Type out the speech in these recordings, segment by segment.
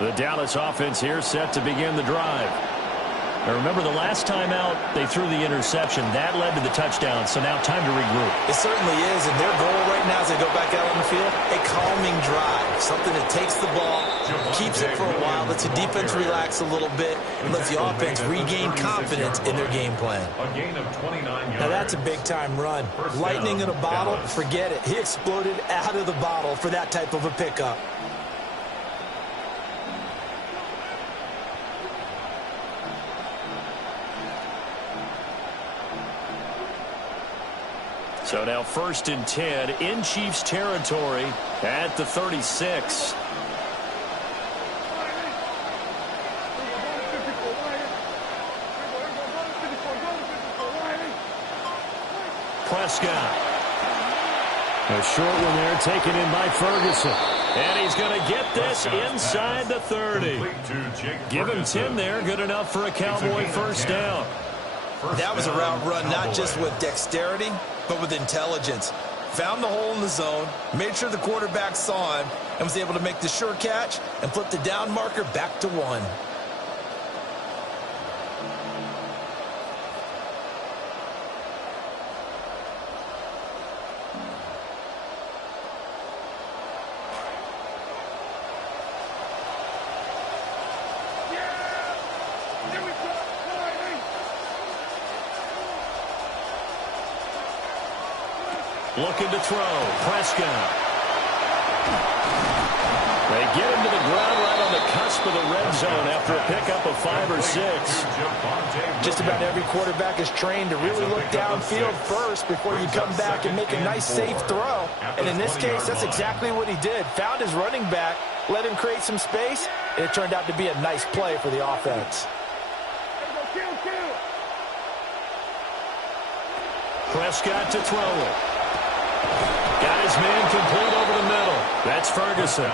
The Dallas offense here set to begin the drive. Now remember, the last time out, they threw the interception. That led to the touchdown, so now time to regroup. It certainly is, and their goal right now as they go back out on the field, a calming drive. Something that takes the ball, keeps it for a while, lets the defense relax a little bit, and lets the offense regain confidence in their game plan. A gain of 29 yards. Now that's a big-time run. Lightning in a bottle, forget it. He exploded out of the bottle for that type of a pickup. So now 1st and 10 in Chiefs territory at the 36. Prescott. A short one there taken in by Ferguson. And he's going to get this inside the 30. Give him 10 there. Good enough for a Cowboy first down. That was a route run not just with dexterity, but with intelligence. Found the hole in the zone, made sure the quarterback saw him, and was able to make the sure catch and flip the down marker back to 1. Looking to throw. Prescott. They get him to the ground right on the cusp of the red zone after a pickup of 5 or 6. Just about every quarterback is trained to really look downfield first before you come back and make a nice, safe throw. And in this case, that's exactly what he did. Found his running back, let him create some space, and it turned out to be a nice play for the offense. Prescott to throw it. Got his man complete over the middle. That's Ferguson.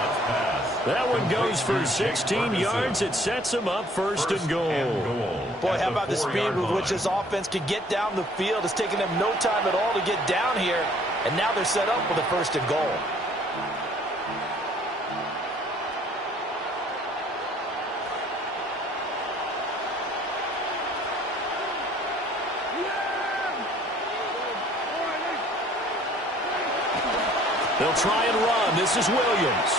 That one goes for 16 yards. It sets him up 1st and goal. Boy, how about the speed with which this offense can get down the field? It's taken them no time at all to get down here. And now they're set up with a 1st and goal. They'll try and run. This is Williams.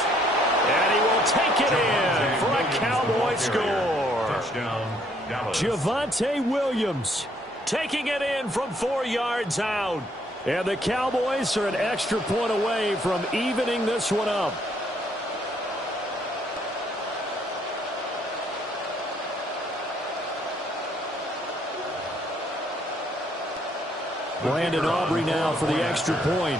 And he will take it in for a Cowboy score. Touchdown, Dallas. Javonte Williams taking it in from 4 yards out. And the Cowboys are an extra point away from evening this one up. Brandon Aubrey now for the extra point.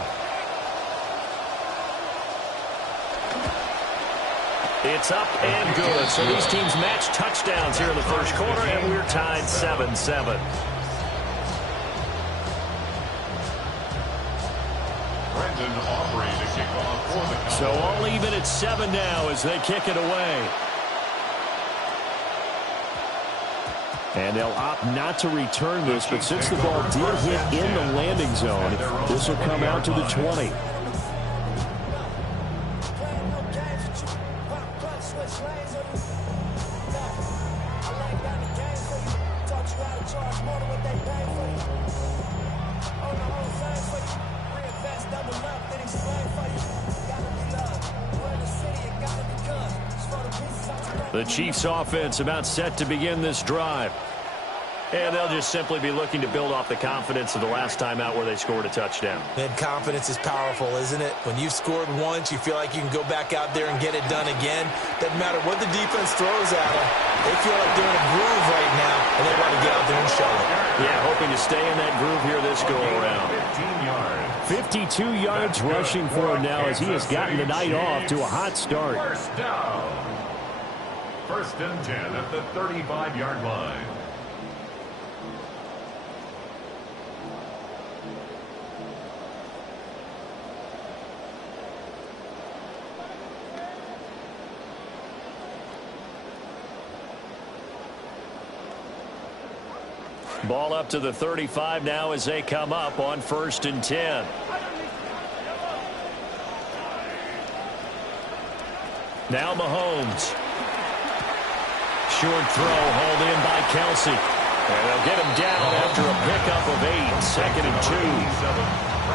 It's up and good. So these teams match touchdowns here in the first quarter, and we're tied 7-7. Brandon Aubrey to kick off for the Cowboys. So all even at 7 now as they kick it away. And they'll opt not to return this, but since the ball did hit in the landing zone, this will come out to the 20. The Chiefs offense about set to begin this drive. And they'll just simply be looking to build off the confidence of the last time out where they scored a touchdown. And confidence is powerful, isn't it? When you've scored once, you feel like you can go back out there and get it done again. Doesn't matter what the defense throws at them. They feel like they're in a groove right now, and they want to get out there and show it. Yeah, hoping to stay in that groove here this go-around. 52 yards rushing for him now as he has gotten the night off to a hot start. First down. 1st and 10 at the 35-yard line. Ball up to the 35 now as they come up on 1st and 10. Now Mahomes. short throw hauled in by Kelsey. And they'll get him down after a pickup of 8, 2nd and 2.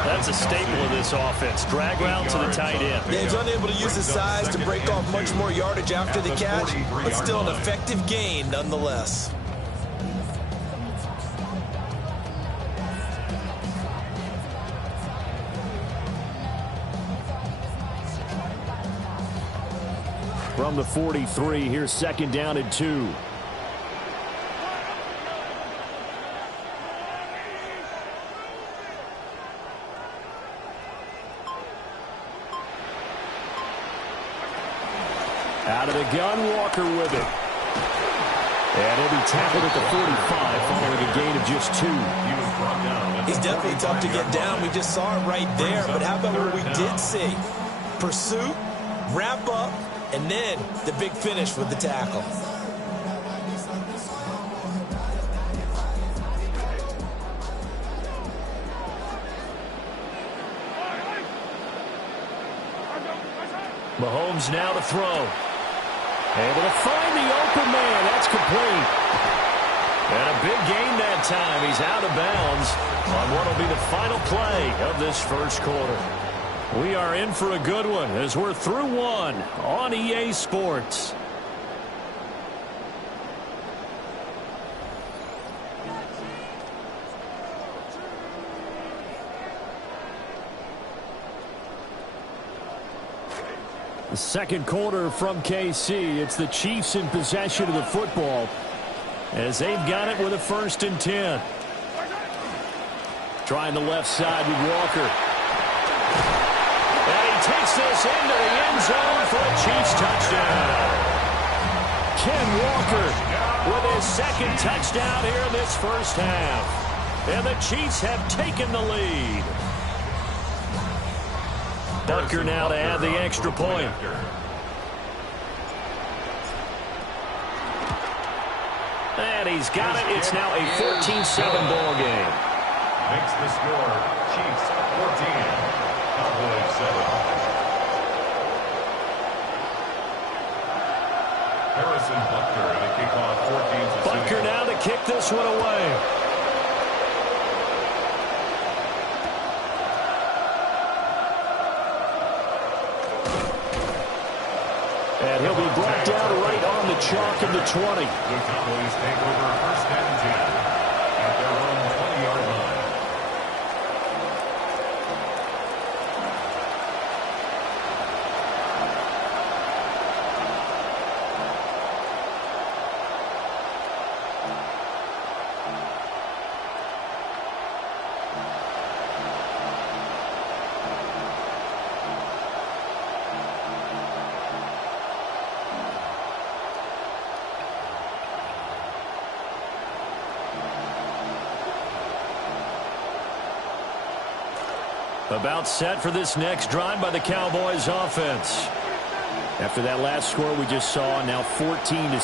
That's a staple of this offense. Drag route to the tight end. Yeah, he's unable to use his size to break off much more yardage after the catch, but still an effective gain nonetheless. From the 43, here's 2nd down and 2. Out of the gun, Walker with it. And he'll be tackled at the 45 following a gain of just 2. He's definitely tough to get down. We just saw it right there. But how about what we did see? Pursuit, wrap up, and then the big finish with the tackle. Mahomes now to throw. Able to find the open man. That's complete. And a big gain that time. He's out of bounds on what will be the final play of this first quarter. We are in for a good one as we're through one on EA Sports. The second quarter from KC. It's the Chiefs in possession of the football as they've got it with a 1st and 10. Trying the left side with Walker. And he takes this into the end zone for a Chiefs touchdown. Ken Walker with his 2nd touchdown here in this first half. And the Chiefs have taken the lead. Butker now to add the extra point. And he's got it. It's now a 14-7 ball game. Makes the score Chiefs 14, Cowboys 7. Harrison Butker to kick off 14-6. Butker now to kick this one away. And he'll be brought down right on the chalk of the 20. The Cowboys take over 1st and 10 at their own 20-yard line. About set for this next drive by the Cowboys offense. After that last score we just saw, now 14-7,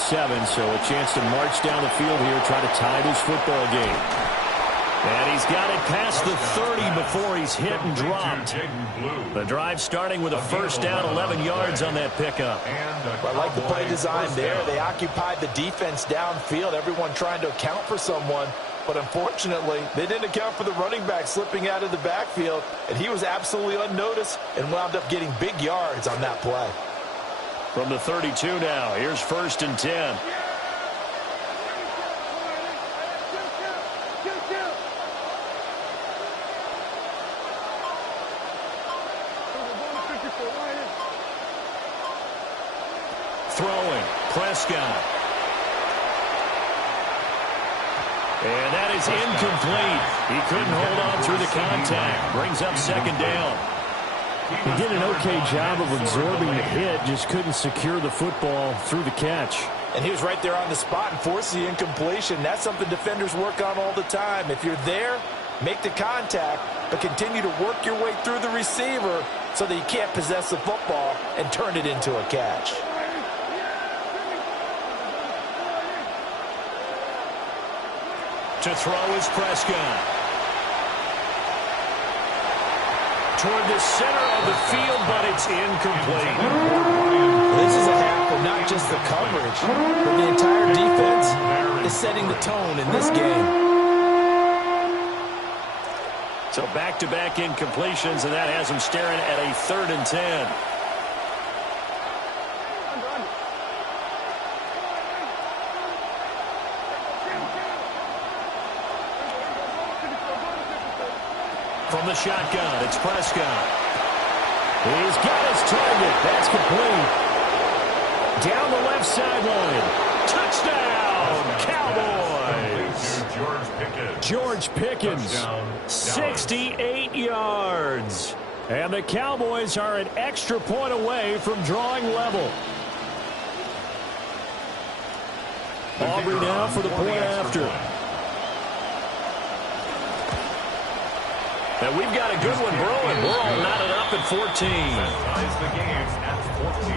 so a chance to march down the field here, try to tie this football game. And he's got it past the 30 before he's hit and dropped. The drive starting with a 1st down, 11 yards on that pickup. I like the play design there. They occupied the defense downfield, everyone trying to account for someone. But unfortunately, they didn't account for the running back slipping out of the backfield, and he was absolutely unnoticed and wound up getting big yards on that play. From the 32 now, here's 1st and 10. Throwing, Prescott. And that is incomplete. He couldn't hold on through the contact. Brings up 2nd down. He did an okay job of absorbing the hit, just couldn't secure the football through the catch. And he was right there on the spot and forced the incompletion. That's something defenders work on all the time. If you're there, make the contact, but continue to work your way through the receiver so that you can't possess the football and turn it into a catch. To throw is Prescott. toward the center of the field, but it's incomplete. This is a half of not just the coverage, but the entire defense is setting the tone in this game. So back-to-back incompletions, and that has them staring at a 3rd and 10. From the shotgun, it's Prescott. He's got his target. That's complete. Down the left sideline. Touchdown, Cowboys. George Pickens, 68 yards. And the Cowboys are an extra point away from drawing level. Aubrey now for the point after. And we've got a good one brewing. We're all knotted up at 14. Ties the game at 14.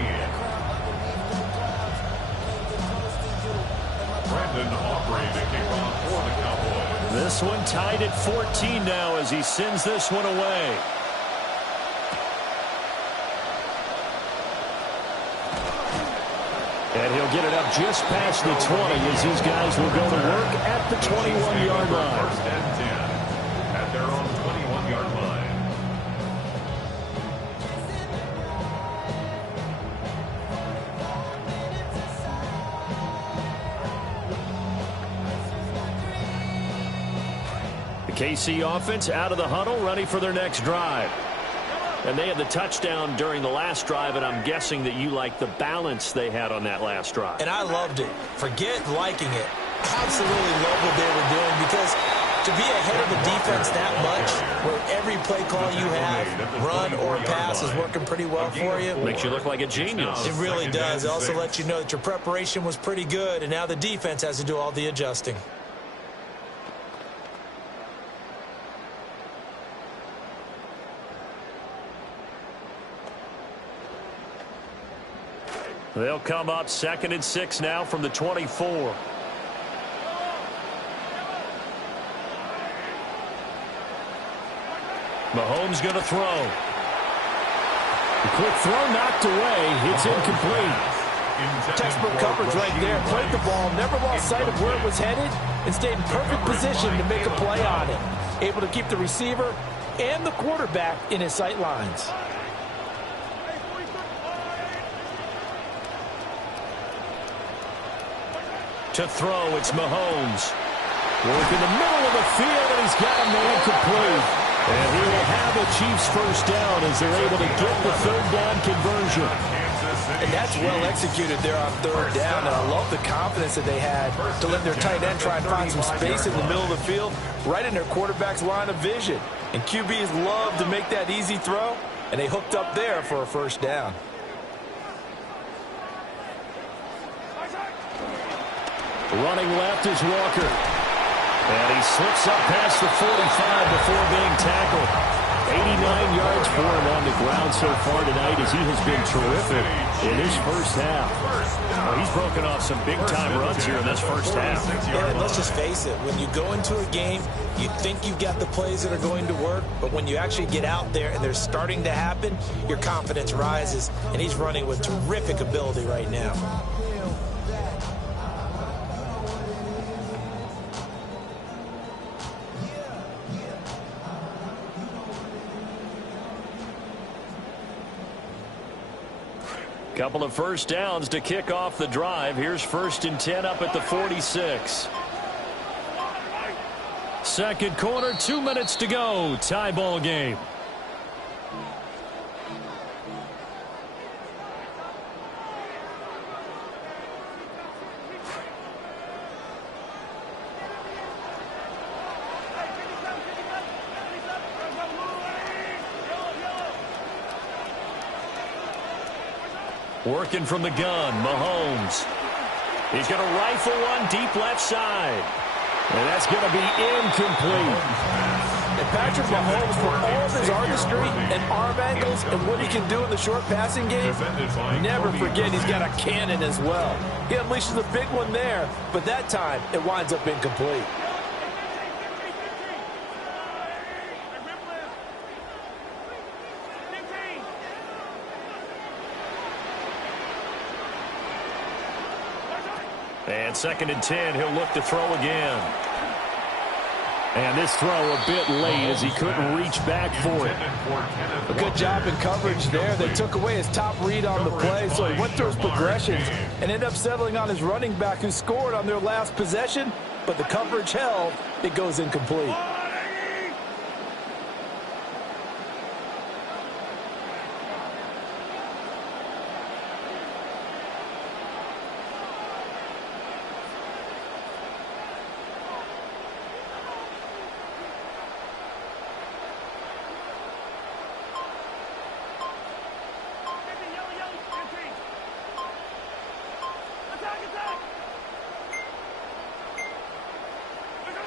Brandon Aubrey to kick off for the Cowboys. This one tied at 14 now as he sends this one away. And he'll get it up just past the 20 as these guys will go to work at the 21-yard line. First and 10 at their own 21-yard line. The KC offense out of the huddle, ready for their next drive. And they had the touchdown during the last drive, and I'm guessing that you like the balance they had on that last drive. And I loved it. Forget liking it. Absolutely love what they were doing, because to be ahead of a defense that much, where every play call you have, run or pass, is working pretty well for you. Makes you look like a genius. It really does. It also lets you know that your preparation was pretty good, and now the defense has to do all the adjusting. They'll come up 2nd and 6 now from the 24. Mahomes going to throw. The quick throw knocked away. It's incomplete. Textbook coverage right there. Played the ball, never lost sight of where it was headed, and stayed in perfect position to make a play on it. Able to keep the receiver and the quarterback in his sight lines. To throw, it's Mahomes. Work in the middle of the field, and he's got a man complete. And he will have the Chiefs first down as they're able to get the 3rd down conversion. And that's well executed there on 3rd down. And I love the confidence that they had to let their tight end try and find some space in the middle of the field, right in their quarterback's line of vision. And QBs love to make that easy throw, and they hooked up there for a first down. Running left is Walker. And he slips up past the 45 before being tackled. 89 yards for him on the ground so far tonight as he has been terrific in his first half. Well, he's broken off some big-time runs here in this first half. Yeah, and let's just face it. When you go into a game, you think you've got the plays that are going to work, but when you actually get out there and they're starting to happen, your confidence rises, and he's running with terrific ability right now. Couple of first downs to kick off the drive. Here's 1st and 10 up at the 46. Second quarter, 2 minutes to go. Tie ball game. Working from the gun, Mahomes. He's going to rifle one deep left side. And that's going to be incomplete. And Patrick Mahomes, for all of his artistry and arm angles and what he can do in the short passing game, never forget he's got a cannon as well. He unleashes a big one there, but that time it winds up incomplete. And 2nd and 10, he'll look to throw again. And this throw a bit late as he couldn't reach back for it. A good job in coverage there. They took away his top read on the play, so he went through his progressions and ended up settling on his running back who scored on their last possession, but the coverage held. It goes incomplete.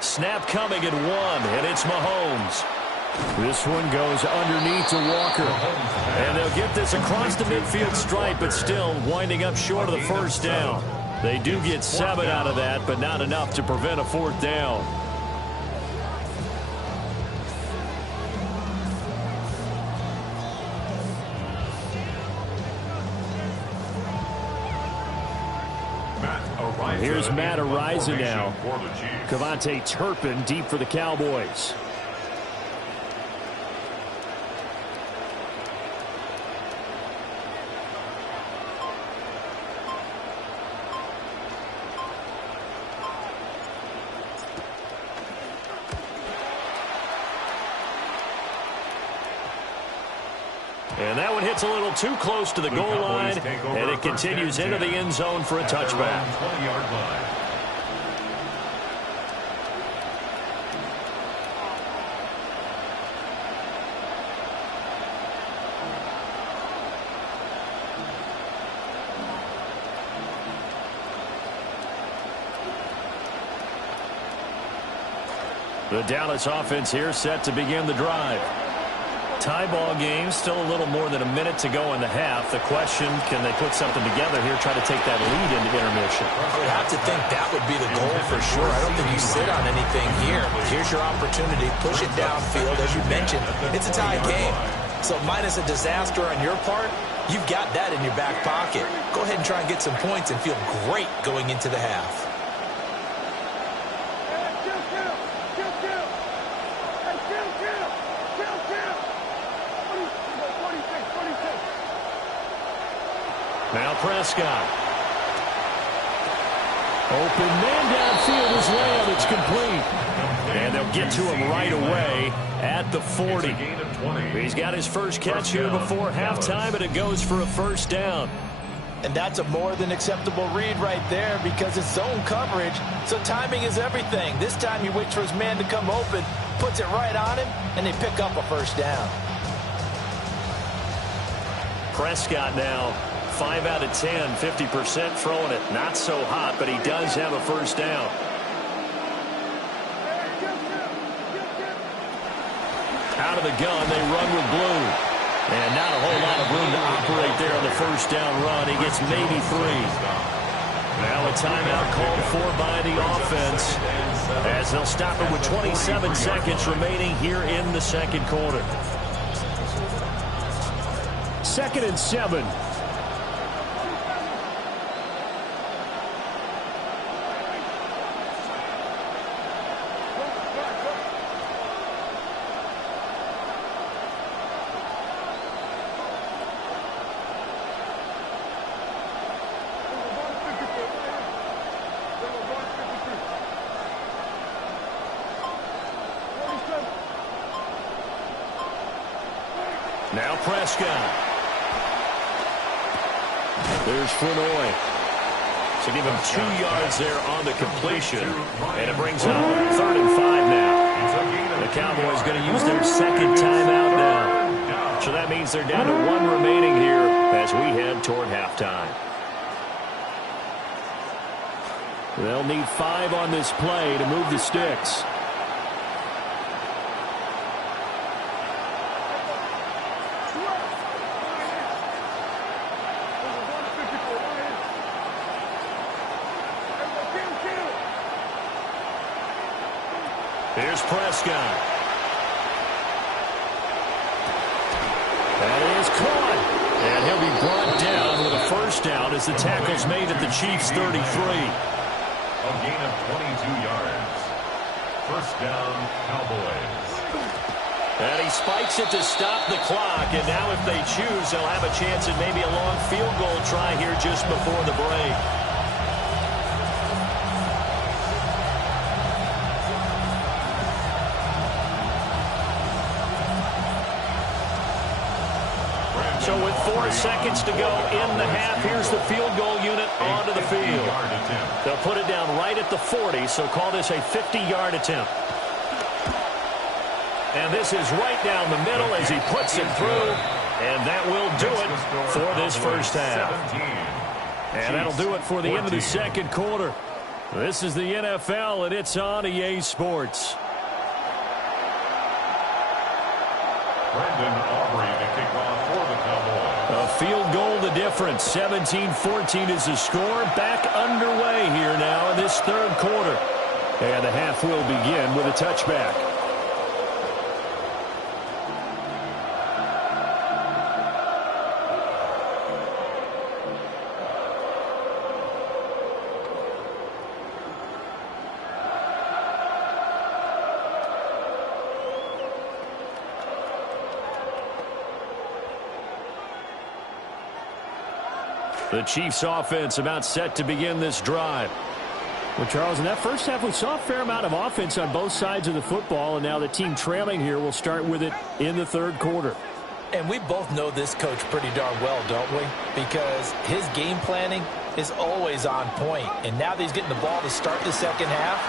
Snap coming at 1, and it's Mahomes. This one goes underneath to Walker. And they'll get this across the midfield stripe, but still winding up short of the first down. They do get 7 out of that, but not enough to prevent a 4th down. Here's Matt Ariza now. Cavante Turpin deep for the Cowboys. And that one hits a little too close to the goal line, and it continues into the end zone for a touchback. 20-yard line. The Dallas offense here set to begin the drive. Tie ball game, still a little more than a minute to go in the half. The question, can they put something together here, try to take that lead into intermission? I would have to think that would be the goal for sure. I don't think you sit on anything here. Here's your opportunity. Push it downfield. As you mentioned, it's a tie game. So minus a disaster on your part, you've got that in your back pocket. Go ahead and try and get some points and feel great going into the half. Now Prescott. Open man downfield is Lamb. It's complete. And they'll get to him right away at the 40. He's got his first catch here before halftime, and it goes for a 1st down. And that's a more than acceptable read right there because it's zone coverage, so timing is everything. This time he waits for his man to come open, puts it right on him, and they pick up a 1st down. Prescott now. 5 out of 10, 50% throwing it. Not so hot, but he does have a 1st down. Out of the gun, they run with Blue. And not a whole lot of room to operate there on the 1st down run. He gets maybe 3. Now a timeout called for by the offense as they'll stop it with 27 seconds remaining here in the 2nd quarter. 2nd and 7. Now Prescott. There's Flournoy. So give him 2 yards there on the completion. And it brings up 3rd and 5 now. The Cowboys going to use their 2nd timeout now. So that means they're down to 1 remaining here as we head toward halftime. They'll need 5 on this play to move the sticks. Here's Prescott. That is caught. And he'll be brought down with a 1st down as the tackle's made at the Chiefs' 33. A gain of 22 yards. First down, Cowboys. And he spikes it to stop the clock. And now if they choose, they'll have a chance at maybe a long field goal try here just before the break. So with 4 seconds to go in the half, here's the field goal unit onto the field. They'll put it down right at the 40, so call this a 50-yard attempt. And this is right down the middle as he puts it through, and that will do it for this first half. And that'll do it for the end of the second quarter. This is the NFL, and it's on EA Sports. Brandon Aubrey to kick off for the Cowboys. A field goal the difference. 17-14 is the score. Back underway here now in this third quarter. And the half will begin with a touchback. The Chiefs offense about set to begin this drive. Well, Charles, in that first half, we saw a fair amount of offense on both sides of the football, and now the team trailing here will start with it in the third quarter. And we both know this coach pretty darn well, don't we? Because his game planning is always on point. And now that he's getting the ball to start the second half,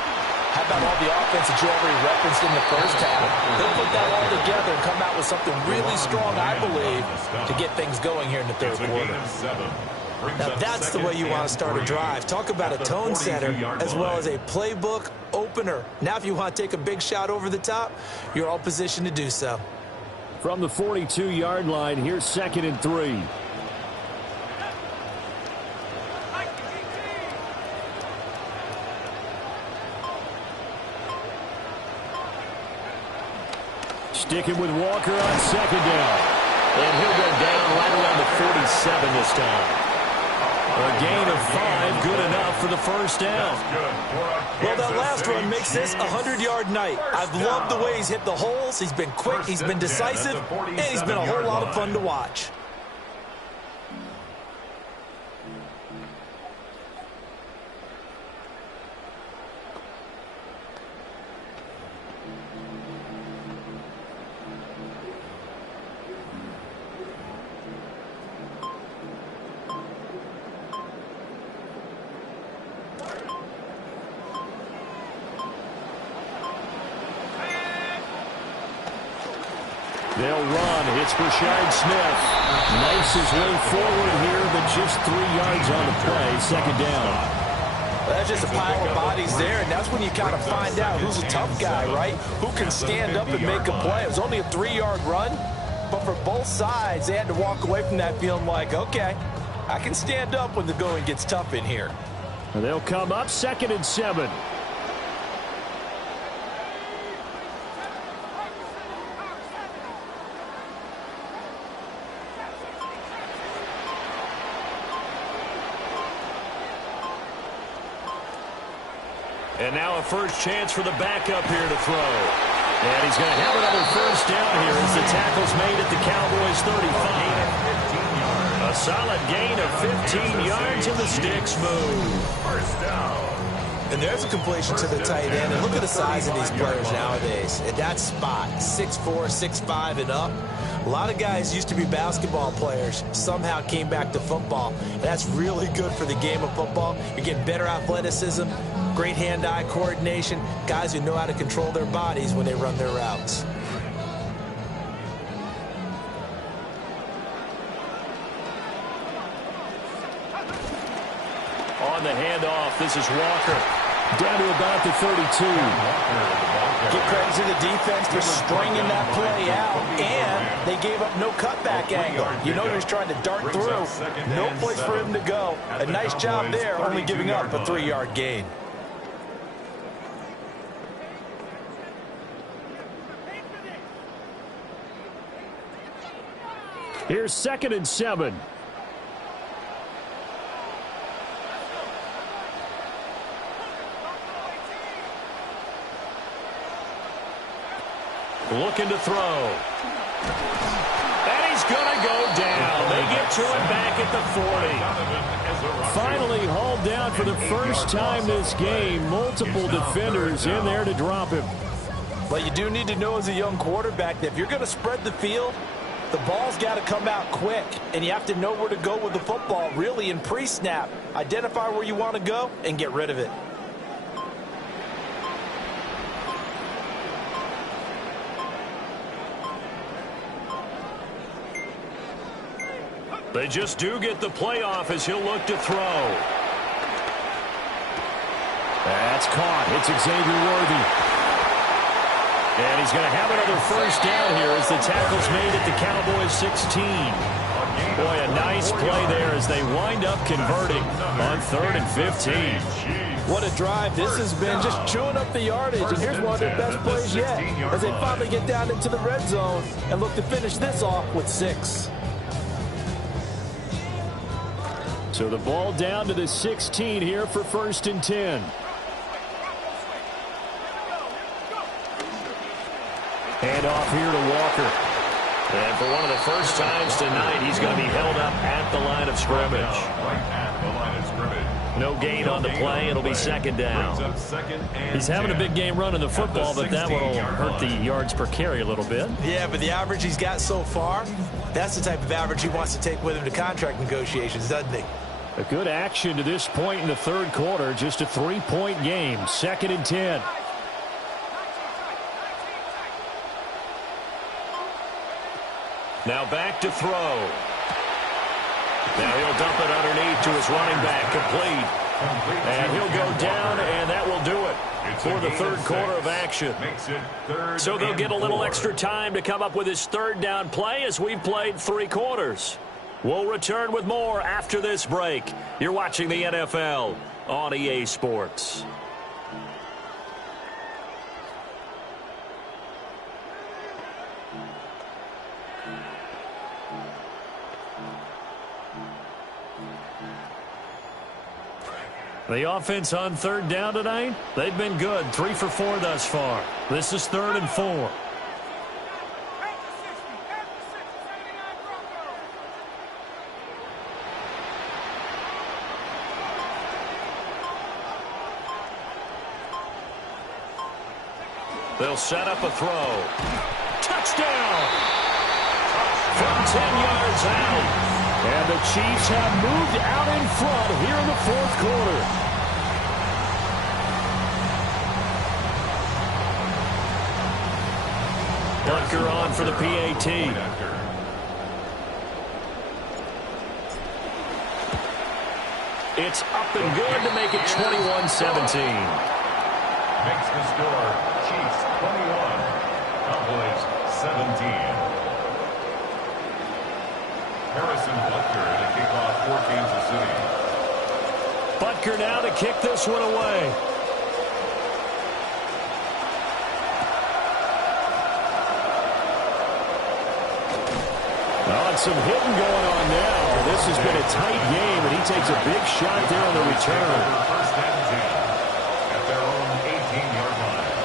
how about all the offense that you already referenced in the first half? He'll put that all together and come out with something really strong, I believe, to get things going here in the third quarter. Now that's the way you want to start a drive. Talk about a tone setter as well as a playbook opener. Now if you want to take a big shot over the top, you're all positioned to do so. From the 42-yard line, here's 2nd and 3. Sticking with Walker on 2nd down. And he'll go down right around the 47 this time. A gain of 5, good enough for the first down. Well, that last run makes this a 100-yard night. I've loved the way he's hit the holes. He's been quick, he's been decisive, and he's been a whole lot of fun to watch. They'll run. It's Brashard Smith. Knifes his way forward here, but just 3 yards on the play. 2nd down. That's just a pile of bodies there, and that's when you kind of find out who's a tough guy, right? Who can stand up and make a play. It was only a 3-yard run, but for both sides, they had to walk away from that feeling like, okay, I can stand up when the going gets tough in here. And they'll come up 2nd and 7. And now a first chance for the backup here to throw. And he's going to have another first down here as the tackle's made at the Cowboys' 35. A solid gain of 15 yards and the sticks move. First down. And there's a completion to the tight end. And look at the size of these players nowadays. At that spot, 6'4", 6'5", and up. A lot of guys used to be basketball players, somehow came back to football. And that's really good for the game of football. You're getting better athleticism, great hand-eye coordination, guys who know how to control their bodies when they run their routes. On the handoff, this is Walker. Down to about the 32. Give credit to the defense for stringing that play out, and they gave up no cutback angle. You know he was trying to dart through. No place for him to go. A nice job there, only giving up a 3-yard gain. Here's 2nd and 7. looking to throw. And he's going to go down. They get to him back at the 40. Finally hauled down for the first time this game. Multiple defenders in there to drop him. But you do need to know as a young quarterback that if you're going to spread the field, the ball's got to come out quick. And you have to know where to go with the football, really, in pre-snap. Identify where you want to go and get rid of it. They just do get the playoff as he'll look to throw. That's caught. It's Xavier Worthy. And he's going to have another first down here as the tackle's made at the Cowboys 16. Boy, a nice play there as they wind up converting on 3rd and 15. What a drive. This has been just chewing up the yardage. And here's one of their best plays yet as they finally get down into the red zone and look to finish this off with 6. So the ball down to the 16 here for 1st and 10. Hand off here to Walker. And for one of the first times tonight, he's going to be held up at the line of scrimmage. No gain on the play. It'll be 2nd down. He's having a big game running the football, but that will hurt the yards per carry a little bit. Yeah, but the average he's got so far, that's the type of average he wants to take with him to contract negotiations, doesn't he? A good action to this point in the 3rd quarter. Just a 3-point game. 2nd and 10. Now back to throw. Now he'll dump it underneath to his running back, complete. And he'll go down, and that will do it for the 3rd quarter of action. So they'll get a little extra time to come up with his 3rd down play as we've played 3 quarters. We'll return with more after this break. You're watching the NFL on EA Sports. The offense on 3rd down tonight, they've been good. 3 for 4 thus far. This is 3rd and 4. They'll set up a throw. Touchdown! From 10 yards out. And the Chiefs have moved out in front here in the 4th quarter. Butker on for the PAT. It's up and good to make it 21-17. Makes the score Chiefs 21, Cowboys 17. Harrison Butker to kick off for Kansas City. Butker now to kick this one away. Well, and some hitting going on now. This has been a tight game, and he takes a big shot there on the return. First and 10 at their own 18-yard line.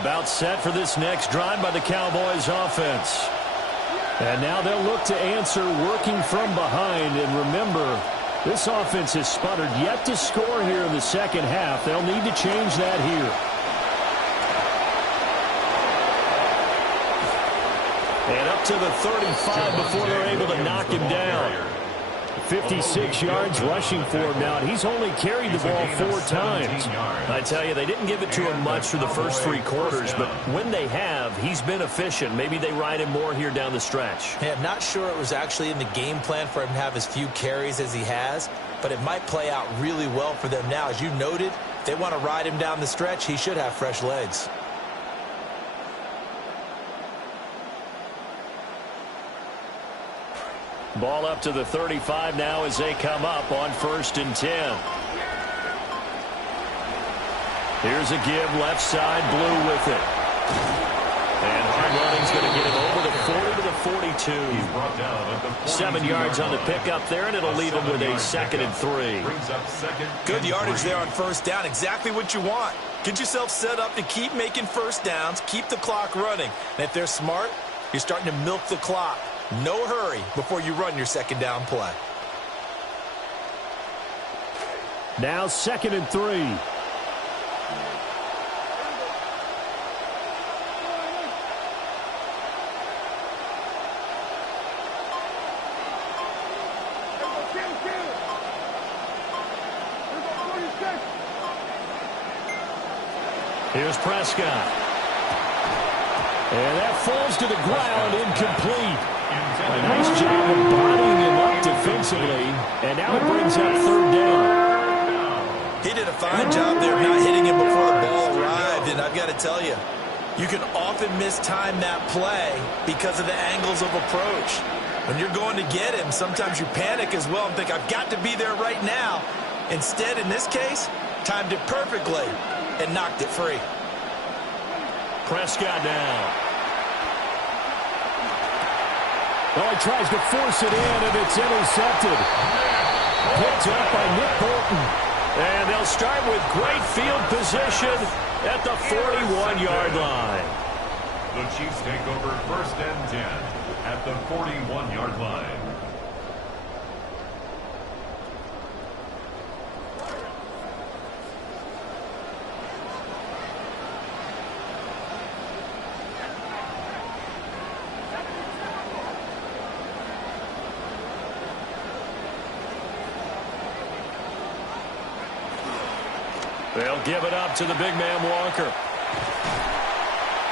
About set for this next drive by the Cowboys offense. And now they'll look to answer working from behind. And remember, this offense has sputtered yet to score here in the 2nd half. They'll need to change that here. And up to the 35 before they're able to knock him down. 56 yards rushing for him now. He's only carried the ball 4 times. I tell you, they didn't give it to him much for the first 3 quarters, but when they have, he's been efficient. Maybe they ride him more here down the stretch. Yeah, I'm not sure it was actually in the game plan for him to have as few carries as he has, but it might play out really well for them now. As you noted, if they want to ride him down the stretch, he should have fresh legs. Ball up to the 35 now as they come up on 1st and 10. Here's a give, left side, Blue with it. And hard running's going to get him over the 40 to the 42. 7 yards on the pickup there, and it'll leave him with a 2nd and 3. Good yardage there on first down. Exactly what you want. Get yourself set up to keep making first downs, keep the clock running. And if they're smart, you're starting to milk the clock. No hurry before you run your 2nd down play. Now 2nd and 3. Here's Prescott. And that falls to the ground, incomplete. A nice job of bodying him up defensively. And now it brings up 3rd down. He did a fine job there of not hitting him before the ball arrived. And I've got to tell you, you can often mistime that play because of the angles of approach. When you're going to get him, sometimes you panic as well and think, I've got to be there right now. Instead, in this case, timed it perfectly and knocked it free. Prescott now. Well, he tries to force it in, and it's intercepted. Picked up by Nick Bolton. And they'll start with great field position at the 41-yard line. The Chiefs take over 1st and 10 at the 41-yard line. They'll give it up to the big man, Walker.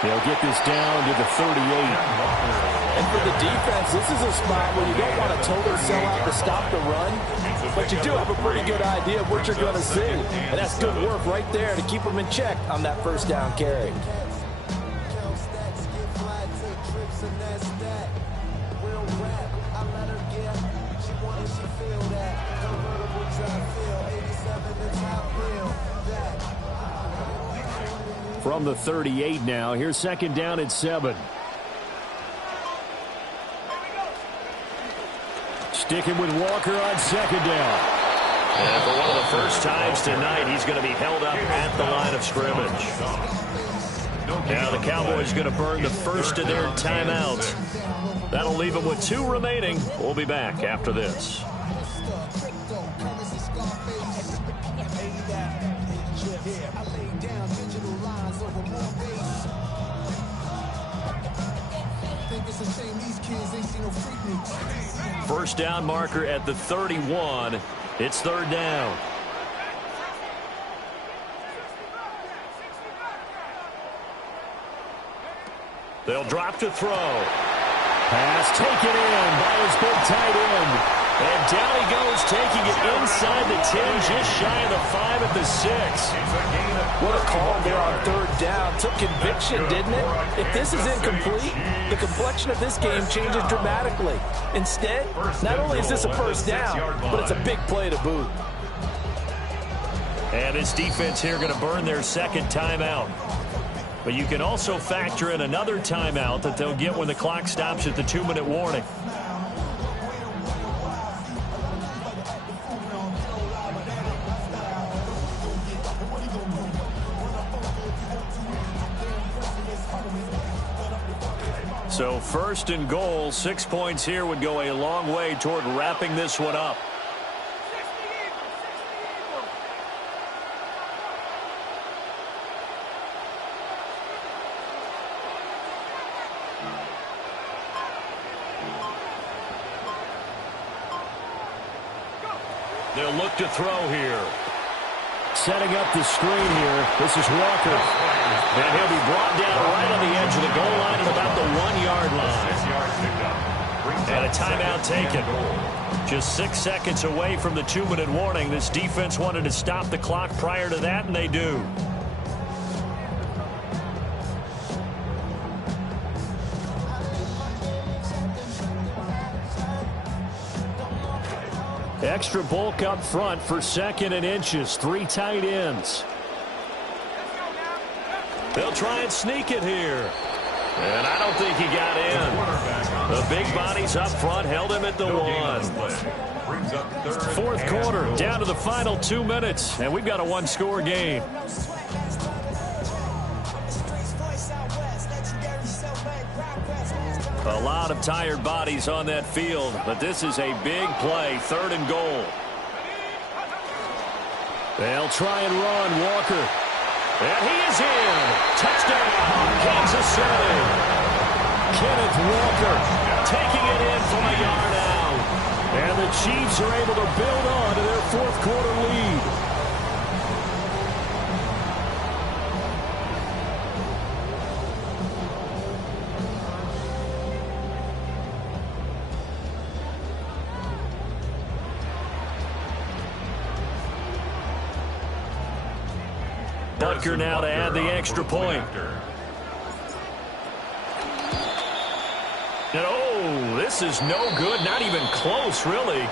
They'll get this down to the 38. And for the defense, this is a spot where you don't want to totally sell out to stop the run, but you do have a pretty good idea of what you're going to see. And that's good work right there to keep them in check on that 1st down carry. From the 38 now, here's 2nd down and 7. Sticking with Walker on 2nd down. And for one of the first times tonight, he's going to be held up at the line of scrimmage. Now the Cowboys going to burn the first of their timeouts. That'll leave them with 2 remaining. We'll be back after this. First down marker at the 31. It's 3rd down. They'll drop to throw. Pass taken in by his big tight end. And down he goes, taking it inside the 10, just shy of the 5 at the 6. What a call there on 3rd down. Took conviction, didn't it? If this is incomplete, the complexion of this game changes dramatically. Instead, not only is this a 1st down, but it's a big play to boot. And this defense here going to burn their 2nd timeout. But you can also factor in another timeout that they'll get when the clock stops at the 2-minute warning. So 1st and goal, 6 points here would go a long way toward wrapping this one up. They'll look to throw here. Setting up the screen here. This is Walker. And he'll be brought down right on the edge of the goal line at about the 1-yard line. And a timeout taken. Just 6 seconds away from the 2-minute warning. This defense wanted to stop the clock prior to that, and they do. Extra bulk up front for 2nd and inches. 3 tight ends. They'll try and sneak it here. And I don't think he got in. The big bodies up front held him at the 1. Fourth quarter, down to the final 2 minutes, and we've got a one-score game. A lot of tired bodies on that field, but this is a big play, 3rd and goal. They'll try and run Walker. And he is in. Touchdown, Kansas City. Kenneth Walker taking it in from a yard out. And the Chiefs are able to build on to their fourth quarter lead. Butker now to add the extra point. And oh, this is no good. Not even close, really.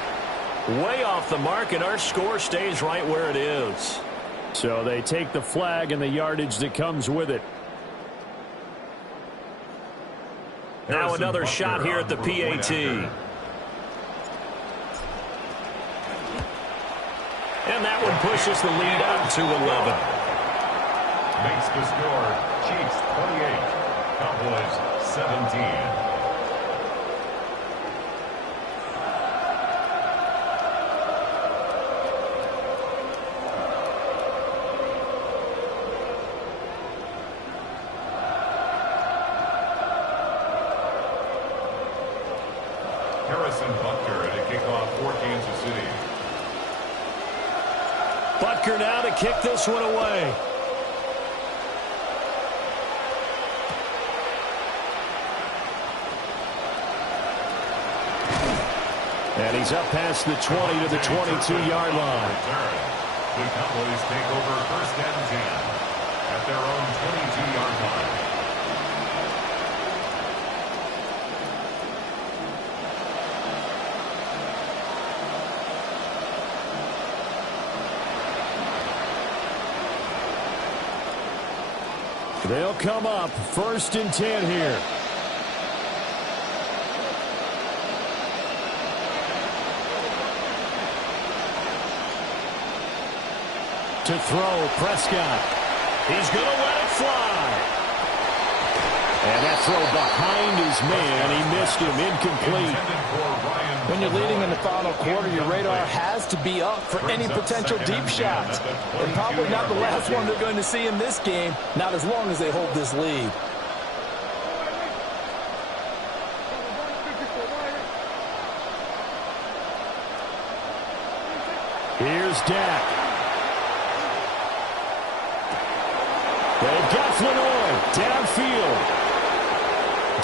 Way off the mark, and our score stays right where it is. So they take the flag and the yardage that comes with it. Now another shot here at the PAT. And that one pushes the lead up to 11. Makes the score Chiefs 28, Cowboys 17. Harrison Butker at a kickoff for Kansas City. Butker now to kick this one away. And he's up past the 20 to the 22-yard line. The Cowboys take over 1st and 10 at their own 22-yard line. They'll come up 1st and 10 here. To throw, Prescott. He's going to let it fly. And that throw behind his man. He missed him, incomplete. When you're leading in the final quarter, your radar has to be up for any potential deep shots. And probably not the last one they're going to see in this game, not as long as they hold this lead. Here's Dak. They've got Flanoy downfield.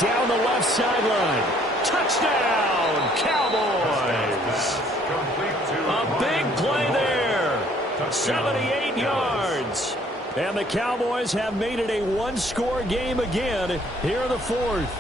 Down the left sideline. Touchdown, Cowboys. A big play there. 78 yards. And the Cowboys have made it a one-score game again here in the fourth.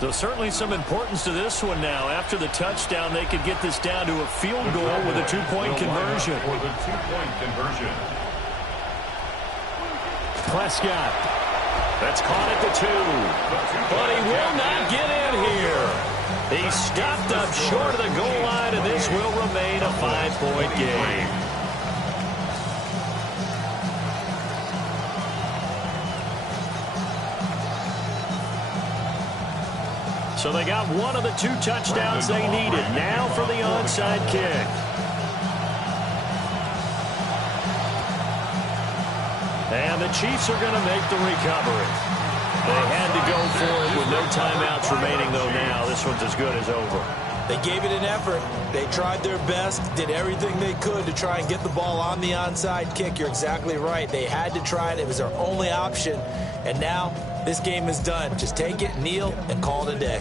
So certainly some importance to this one now. After the touchdown, they could get this down to a field goal with a two-point conversion. For the two-point conversion. Prescott. That's caught at the 2. But he will not get in here. He stopped up short of the goal line, and this will remain a 5-point game. So they got one of the 2 touchdowns they needed. Now for the onside kick. And the Chiefs are going to make the recovery. They had to go for it with no timeouts remaining, though now. This one's as good as over. They gave it an effort. They tried their best, did everything they could to try and get the ball on the onside kick. You're exactly right. They had to try it. It was their only option. And now this game is done. Just take it, kneel, and call it a day.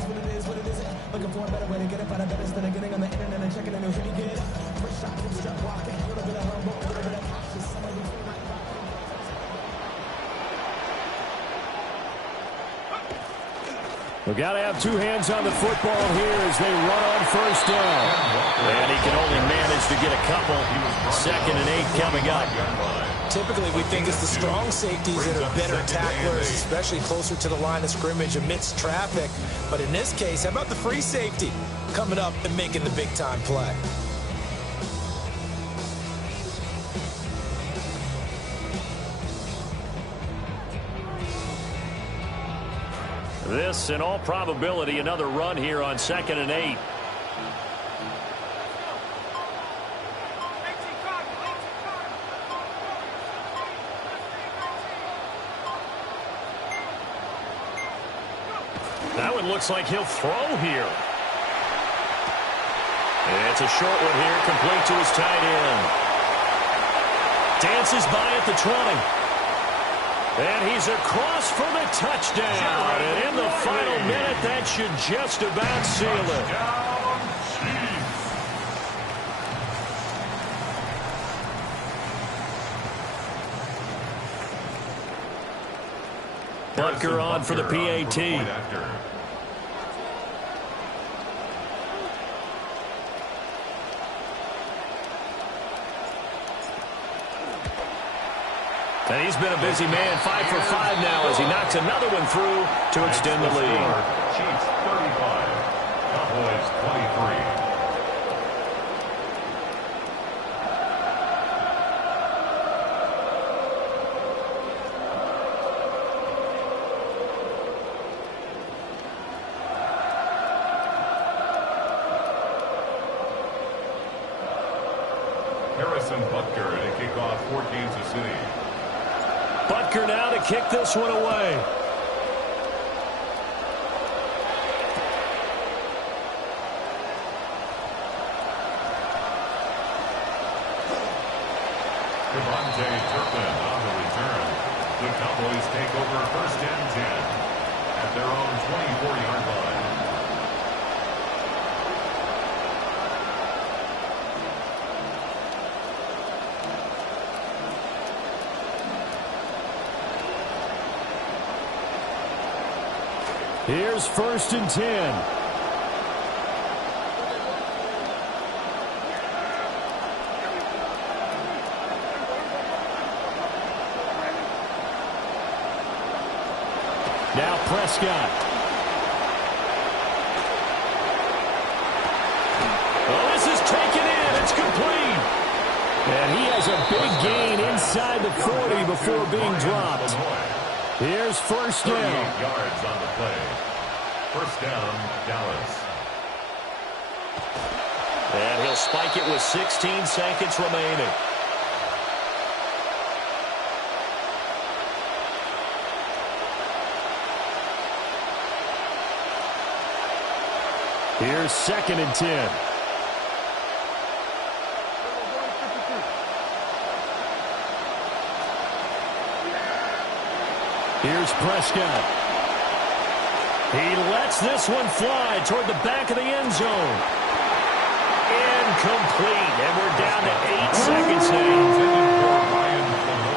We've got to have two hands on the football here as they run on first down. And he can only manage to get a couple. 2nd and 8 coming up. Typically, we think it's the strong safeties that are better tacklers, especially closer to the line of scrimmage amidst traffic. But in this case, how about the free safety coming up and making the big-time play? This, in all probability, another run here on 2nd and 8. That one looks like he'll throw here. And it's a short one here, complete to his tight end. Dances by at the 20. And he's across for the touchdown. And in the final minute, that should just about seal it. Butker on for the PAT. And he's been a busy man, 5 for 5 now as he knocks another one through to extend the lead. Chiefs 35, Cowboys 23. Harrison Butker to kick off for Kansas City. Butker now to kick this one away. Devontae Turpin on the return. The Cowboys take over 1st and 10 at their own 24-yard line. Here's 1st and 10. Now Prescott. Oh, this is taken in. It's complete. And he has a big gain inside the 40 before being dropped. Here's 1st down. 38 yards on the play. 1st down, Dallas. And he'll spike it with 16 seconds remaining. Here's 2nd and 10. Here's Prescott. He lets this one fly toward the back of the end zone. Incomplete. And we're down to 8 seconds now.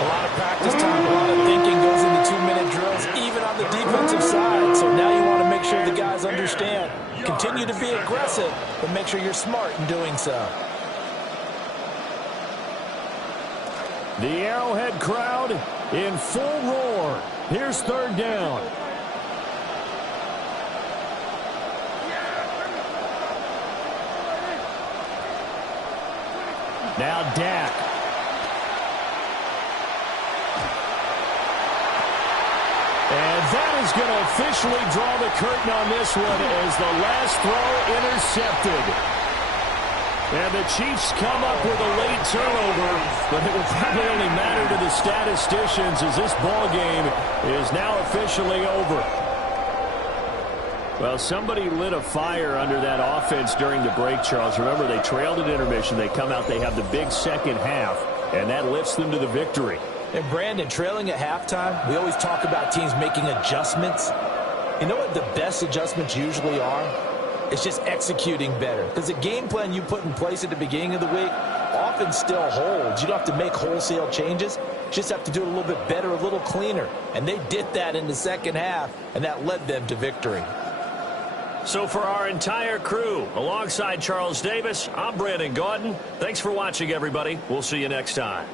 A lot of practice time, a lot of thinking goes into 2-minute drills, even on the defensive side. So now you want to make sure the guys understand. Continue to be aggressive, but make sure you're smart in doing so. The Arrowhead crowd in full roar. Here's 3rd down. Now Dak. And that is going to officially draw the curtain on this one as the last throw intercepted. And the Chiefs come up with a late turnover, but it will probably only matter to the statisticians as this ball game is now officially over. Well, somebody lit a fire under that offense during the break, Charles. Remember, they trailed at intermission. They come out, they have the big second half, and that lifts them to the victory. And Brandon, trailing at halftime, we always talk about teams making adjustments. You know what the best adjustments usually are? It's just executing better. Because the game plan you put in place at the beginning of the week often still holds. You don't have to make wholesale changes. You just have to do it a little bit better, a little cleaner. And they did that in the second half, and that led them to victory. So for our entire crew, alongside Charles Davis, I'm Brandon Gaudin. Thanks for watching, everybody. We'll see you next time.